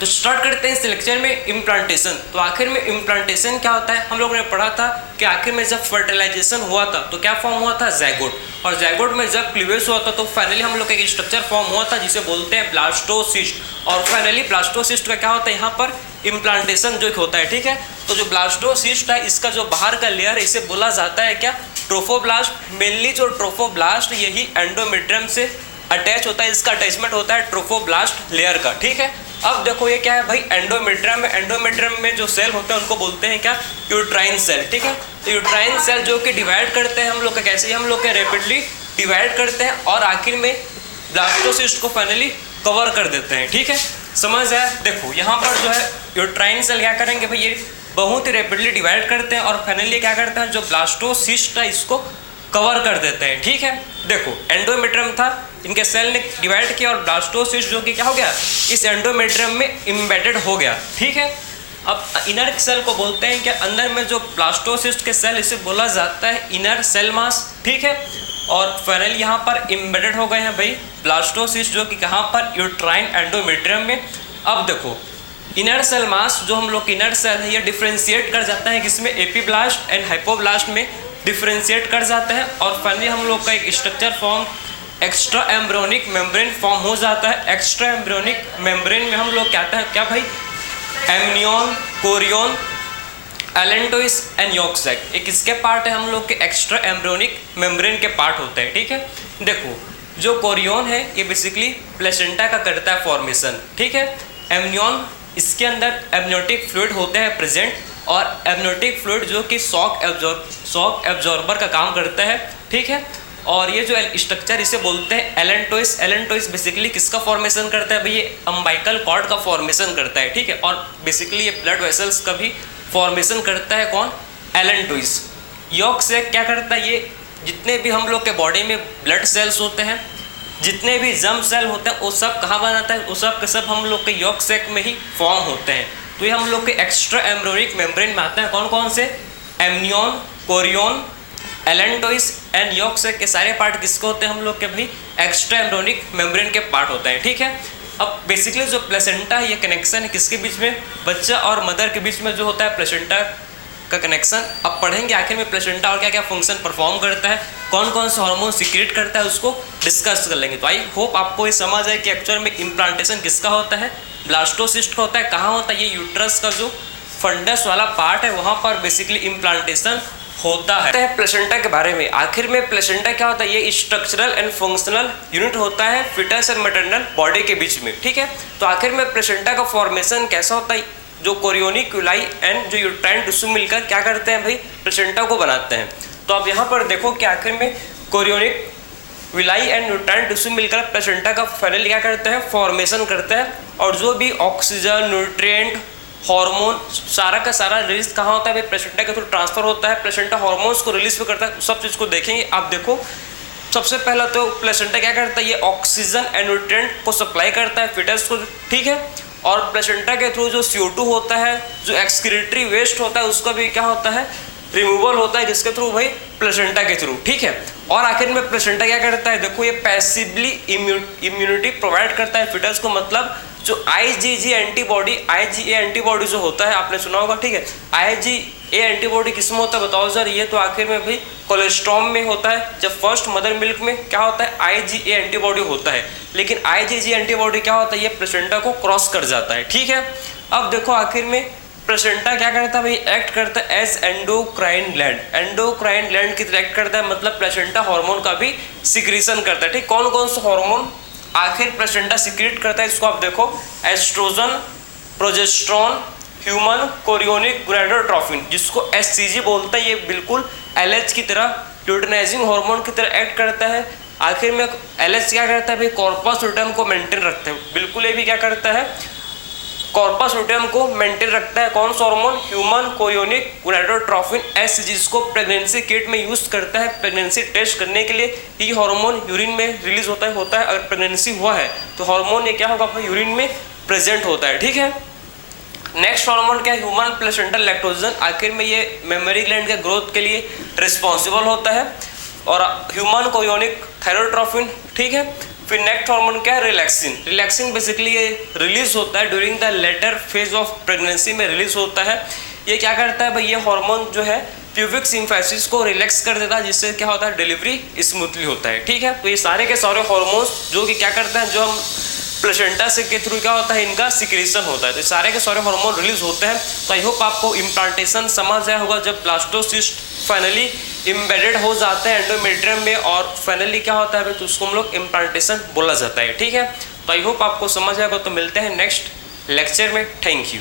तो स्टार्ट करते हैं इस लेक्चर में इम्प्लांटेशन। तो आखिर में इम्प्लांटेशन क्या होता है, हम लोगों ने पढ़ा था कि आखिर में जब फर्टिलाइजेशन हुआ था तो क्या फॉर्म हुआ था, ज़ायगोट। और ज़ायगोट में जब क्लीवेज हुआ था तो फाइनली हम लोग का एक स्ट्रक्चर फॉर्म हुआ था जिसे बोलते हैं ब्लास्टोसिस्ट। और फाइनली ब्लास्टोसिस्ट का क्या होता है, यहाँ पर इम्प्लांटेशन जो होता है, ठीक है। तो जो ब्लास्टोसिस्ट है इसका जो बाहर का लेयर है इसे बोला जाता है क्या, ट्रोफोब्लास्ट। मेनली जो ट्रोफोब्लास्ट यही एंडोमेट्रियम से अटैच होता है, इसका अटैचमेंट होता है ट्रोफोब्लास्ट लेयर का, ठीक है। अब देखो ये क्या है भाई, एंडोमेट्रियम में, एंडोमेट्रियम में जो सेल होते हैं उनको बोलते हैं क्या, यूट्राइन सेल, ठीक है। तो यूट्राइन सेल जो कि डिवाइड करते हैं हम लोग का, कैसे हम लोग के रैपिडली डिवाइड करते हैं और आखिर में ब्लास्टोसिस्ट को फाइनली कवर कर देते हैं, ठीक है। समझ आया। देखो यहाँ पर जो है यूट्राइन सेल क्या करेंगे भाई, ये बहुत ही रैपिडली डिवाइड करते हैं और फाइनली क्या करते हैं, जो ब्लास्टोसिस्ट है इसको कवर कर देते हैं, ठीक है। देखो एंडोमेट्रियम था, इनके सेल ने डिवाइड किया और ब्लास्टोसिस्ट जो कि क्या हो गया, इस एंडोमेट्रियम में इम्बेडेड हो गया, ठीक है। अब इनर सेल को बोलते हैं कि अंदर में जो ब्लास्टोसिस्ट के सेल, इसे बोला जाता है इनर सेल मास, ठीक है। और फाइनली यहाँ पर इम्बेडेड हो गए हैं भाई ब्लास्टोसिस्ट जो कि कहाँ पर, यूट्राइन एंडोमेट्रियम में। अब देखो इनर सेल मास, जो हम लोग इनर सेल है ये डिफ्रेंशिएट कर जाता है किसमें, एपीब्लास्ट एंड हाइपोब्लास्ट में डिफ्रेंशिएट कर जाता है और फाइनली हम लोग का एक structure form extra embryonic membrane form हो जाता है। एक्स्ट्रा एम्ब्रियोनिक मेम्ब्रेन में हम लोग कहते हैं क्या भाई, amnion, chorion, allantois and yolk sac, एक इसके पार्ट है हम लोग के एक्स्ट्रा एम्ब्रियोनिक मेम्ब्रेन के पार्ट होते हैं, ठीक है। देखो जो कोरियन है ये बेसिकली प्लेसेंटा का करता है फॉर्मेशन, ठीक है। एमनियन, इसके अंदर एमनियोटिक फ्लूइड होते हैं प्रेजेंट और एमनियोटिक फ्लूइड जो कि शॉक एब्जॉर्बर का काम करता है, ठीक है। और ये जो स्ट्रक्चर इसे बोलते हैं एलेंटोइस। एलेंटोइस बेसिकली किसका फॉर्मेशन करता है भाई, ये अम्बाइकल कॉर्ड का फॉर्मेशन करता है, ठीक है। और बेसिकली ये ब्लड वेसल्स का भी फॉर्मेशन करता है, कौन, एलेंटोइस। यॉक सैक क्या करता है, ये जितने भी हम लोग के बॉडी में ब्लड सेल्स होते हैं, जितने भी जर्म सेल होते हैं वो सब कहाँ बनाता है, वो सब के सब हम लोग के यॉक सैक में ही फॉर्म होते हैं। तो ये हम लोग के एक्स्ट्रा एम्ब्रियोनिक मेम्ब्रेन में आते हैं, कौन कौन से, amnion, chorion, allantois and yolk sac के सारे पार्ट किसके होते हैं हम लोग के भाई, एक्स्ट्रा एम्ब्रियोनिक मेम्ब्रेन के पार्ट होते हैं, ठीक है। अब बेसिकली जो प्लेसेंटा है ये कनेक्शन है किसके बीच में, बच्चा और मदर के बीच में जो होता है प्लेसेंटा का कनेक्शन। अब पढ़ेंगे आखिर में प्लेसेंटा और क्या क्या फंक्शन परफॉर्म करता है, कौन कौन से हार्मोन सीक्रेट करता है, उसको डिस्कस कर लेंगे। तो आई होप आपको ये समझ आए कि एक्चुअल में इम्प्लांटेशन किसका होता है, ब्लास्टोसिस्ट का होता है। कहाँ होता है, ये यूट्रस का जो फंडस वाला पार्ट है वहाँ पर बेसिकली इम्प्लांटेशन होता है। प्लेसेंटा के बारे में, आखिर में प्लेसेंटा क्या होता है, ये स्ट्रक्चरल एंड फंक्शनल यूनिट होता है फिटस एंड मैटरनल बॉडी के बीच में, ठीक है। तो आखिर में प्लेसेंटा का फॉर्मेशन कैसा होता है, जो कोरियोनिक विलाई एंड जो यूट्राइन टिश्यू मिलकर क्या करते हैं भाई, प्लेसेंटा को बनाते हैं। तो आप यहाँ पर देखो कि आखिर में chorionic villi and uterine tissue मिलकर प्लेसेंटा का फाइनली क्या करते हैं, फॉर्मेशन करते हैं। और जो भी ऑक्सीजन, न्यूट्रिएंट, हार्मोन, सारा का सारा रिलीज कहाँ होता है भाई, प्लेसेंटा के थ्रू ट्रांसफर होता है। प्लेसेंटा हार्मोन्स को रिलीज भी करता है, सब चीज़ को देखेंगे। आप देखो सबसे पहला तो प्लेसेंटा क्या करता है, ये ऑक्सीजन एंड न्यूट्रिएंट को सप्लाई करता है फिटस को, ठीक है। और प्लेसेंटा के थ्रू जो CO2 होता है, जो एक्सक्रीटरी वेस्ट होता है, उसका भी क्या होता है, रिमूवल होता है, किसके थ्रू भाई, प्लेसेंटा के थ्रू, ठीक है। और आखिर में प्लेसेंटा क्या करता है, देखो ये पैसिवली इम्यूनिटी प्रोवाइड करता है फिटस को, मतलब जो IgG एंटीबॉडी, IgA एंटीबॉडी जो होता है आपने सुना होगा, ठीक है। IgA एंटीबॉडी किस में होता है बताओ सर, ये तो आखिर में भाई कोलेस्ट्रॉम में होता है। जब फर्स्ट मदर मिल्क में क्या होता है, IgA एंटीबॉडी होता है, लेकिन IgG एंटीबॉडी क्या होता है, ये प्लेसेंटा को क्रॉस कर जाता है, ठीक है। अब देखो आखिर में प्लेसेंटा क्या करता है भाई, एक्ट करता है as endocrine gland, endocrine gland की तरह एक्ट करता है, मतलब प्लेसेंटा हार्मोन का भी सिक्रीशन करता है, ठीक। कौन कौन सा हार्मोन आखिर प्लेसेंटा सीक्रेट करता है, इसको आप देखो, estrogen, progesterone, human chorionic gonadotropin, जिसको HCG बोलता है। ये बिल्कुल LH की तरह ल्यूटिनाइजिंग हार्मोन की तरह एक्ट करता है। आखिर में LH क्या करता है भाई, कॉर्पस लुटेम को मेंटेन रखता है, बिल्कुल ये भी क्या करता है, कॉर्पस लुटेम को मेंटेन रखता है। कौन सा hormone, human chorionic gonadotropin HCG, जिसको प्रेगनेंसी किट में यूज करता है प्रेगनेंसी टेस्ट करने के लिए। ये हार्मोन यूरिन में रिलीज होता है अगर प्रेगनेंसी हुआ है तो हार्मोन ये क्या होगा भाई, यूरिन में प्रेजेंट होता है, ठीक है। नेक्स्ट हार्मोन क्या है, ह्यूमन प्लेसेंटल लैक्टोजन। आखिर में ये मेमोरी ग्लैंड के ग्रोथ के लिए रिस्पॉन्सिबल होता है। और ह्यूमन कोरियोनिक थायरोट्रोपिन, ठीक है। फिर नेक्स्ट हार्मोन क्या है, रिलैक्सिन। रिलैक्सिन बेसिकली ये रिलीज होता है during the later phase of pregnancy में रिलीज होता है। ये क्या करता है भाई, ये हार्मोन जो है प्यूबिक सिम्फेसिस को रिलैक्स कर देता है, जिससे क्या होता है, डिलीवरी स्मूथली होता है। ठीक है, तो ये सारे के सारे हार्मोन्स जो कि क्या करते हैं, जो हम प्लेसेंटा से के थ्रू क्या होता है, इनका सिक्रीशन होता है, तो सारे के सारे हार्मोन रिलीज होते हैं। तो आई होप आपको इम्प्लांटेशन समझ आया होगा। जब ब्लास्टोसिस्ट फाइनली इम्बेडेड हो जाता है एंडोमेट्रियम में और फाइनली क्या होता है तो उसको हम लोग इम्प्लांटेशन बोला जाता है। ठीक है, तो आई होप आपको समझ आएगा। तो मिलते हैं नेक्स्ट लेक्चर में। Thank you.